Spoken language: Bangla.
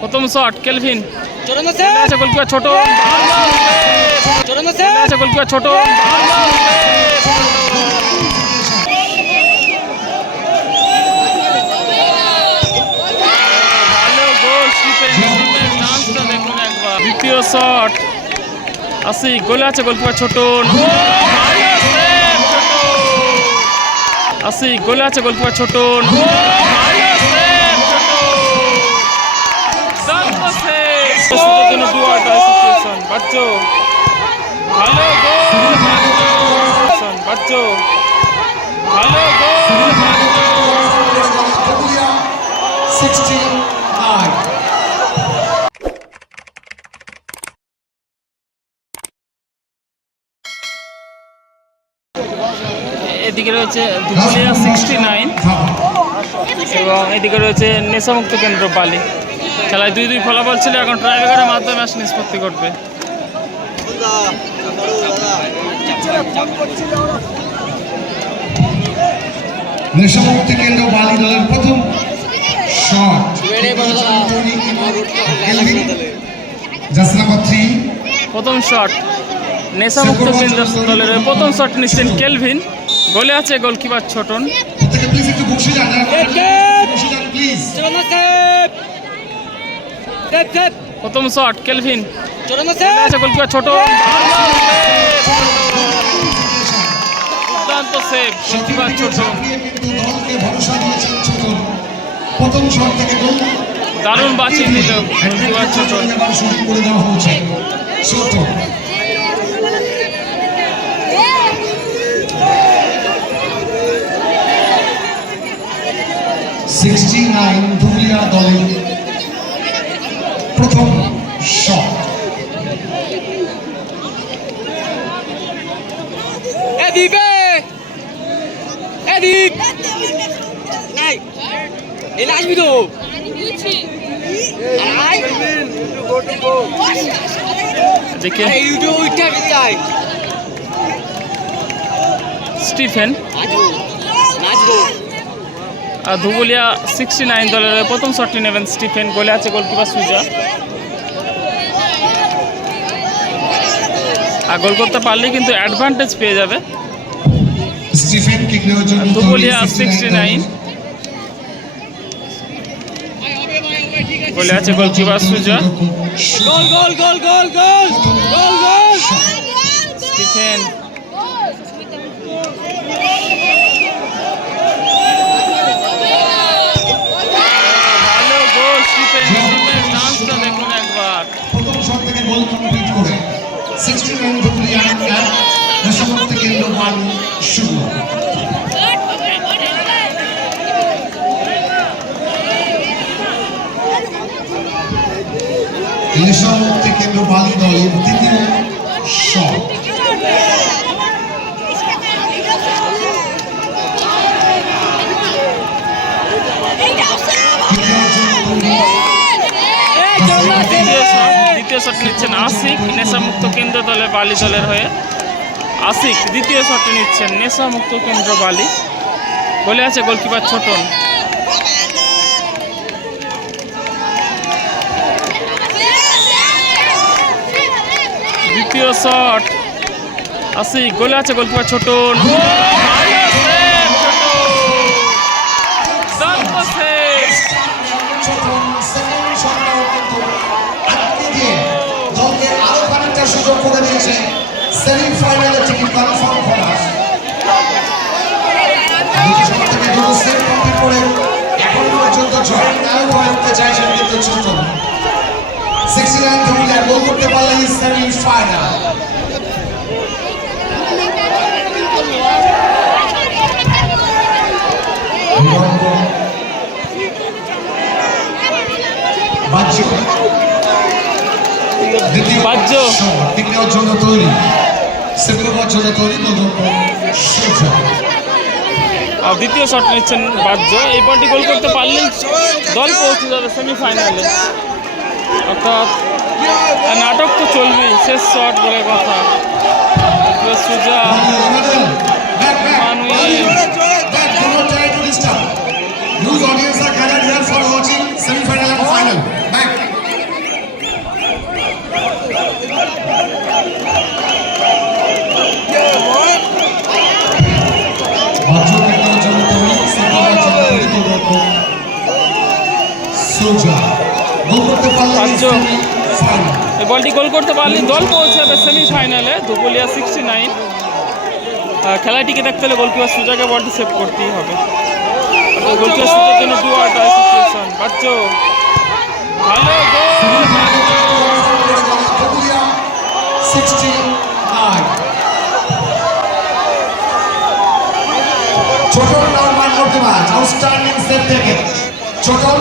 প্রথম শট কেলভিন আছে গোলকিপার ছোট আছে গোলকিপার ছোট ভালো গোল ডান্সটা দেখুন একবার দ্বিতীয় শট আসি গোলে আছে গোলকিপার ছোট আসি গোলে আছে গোলকিপার ছোট বাচ্চো ভালো গোল বাচ্চো ভালো গোল এদিকে রয়েছে দুপুলিয়া 69 এবং এদিকে রয়েছে নেশামুক্ত কেন্দ্র বালি। খেলায় 2-2 ফলাফল ছিল, এখন ট্রাইব্রেকারের মাধ্যমে ম্যাচ নিষ্পত্তি করবে। নেশামুক্ত কেন্দ্র বালি দলের প্রথম শট প্রথম শট নেশামুক্ত কেন্দ্র দলের প্রথম শট নিচ্ছেন কেলভিন, গোলে আছে গোলকিপার ছোটন। প্রথম শট কেলভিন আছে গোলকিপার ছোট দুর্দান্ত সেভ গোলকিপার ছোট প্রথম শট থেকে গোল দারুণ বাঁচিয়ে নিল গোলকিপার ছোট। শুরু করে দেওয়া হয়েছে ছোট 69 ধুলিয়া দলের প্রথম শট দেখে স্টিফেন ধুবুলিয়া 69 দলের প্রথম শটটি নেবেন স্টিফেন, গোলে আছে গোলকিপার সুজা। আর গোল করতে পারলেই কিন্তু অ্যাডভান্টেজ পেয়ে যাবে স্টিফেন। কিক নেওয়ার জন্য ধুবুলিয়া 69 গোলে আছে গোলকিপার সুজা। স্টিফেন প্রথম শট থেকে গোল কমপ্লিট করে 69 ধুলিয়া নেশামুক্ত কেন্দ্র বালি শুরু। নেশামুক্ত কেন্দ্র বালি দলের দ্বিতীয় শট দ্বিতীয় শট নিচ্ছেন আশিক নেশামুক্ত কেন্দ্র দলে বালি দলের হয়ে। আশিক দ্বিতীয় শটটি নিচ্ছেন নেশামুক্ত কেন্দ্র বালি, বলে আছে গোলকিপার ছোটন। দ্বিতীয় শট আশিক, গোলে আছে গোলকিপার ছোটন। সুযোগ করে দিয়েছে সেমিফাইনালে টিকিট কনফার্ম করার। এখন পর্যন্ত জয়েন্ট নায়ক হয়ে উঠতে চাইছেন কিন্তু ছোটন। 69 ধুলিয়া গোল করতে পারলেই সেমিফাইনাল। জন্য তৈরি দ্বিতীয় শট নিচ্ছেন বাহ্য। এই বলটি গোল করতে পারলেই দল পৌঁছে যাবে সেমিফাইনালে। অর্থাৎ নাটক তো চলবেই, শেষ শট বলে কথা। সুজা News audience are gathered here for watching semi-final and final. সোজা গোল করতে পারলে পাঁচজন। ফাইনাল। এই বলটি গোল করতে পারলে দল পৌঁছাবে সেমিফাইনালে। দুপুলিয়া 69। খেলাটিকে দেখতে হলে গোলকিপার সুজাকে বলটি সেভ করতেই হবে। গোলকিপার সুজার জন্য ডু অর ডাই সিচুয়েশন। বাচ্চো ভালো গোল। দুপুলিয়া 69। ছোটন নরমান out the match, outstanding save থেকে ছোটন।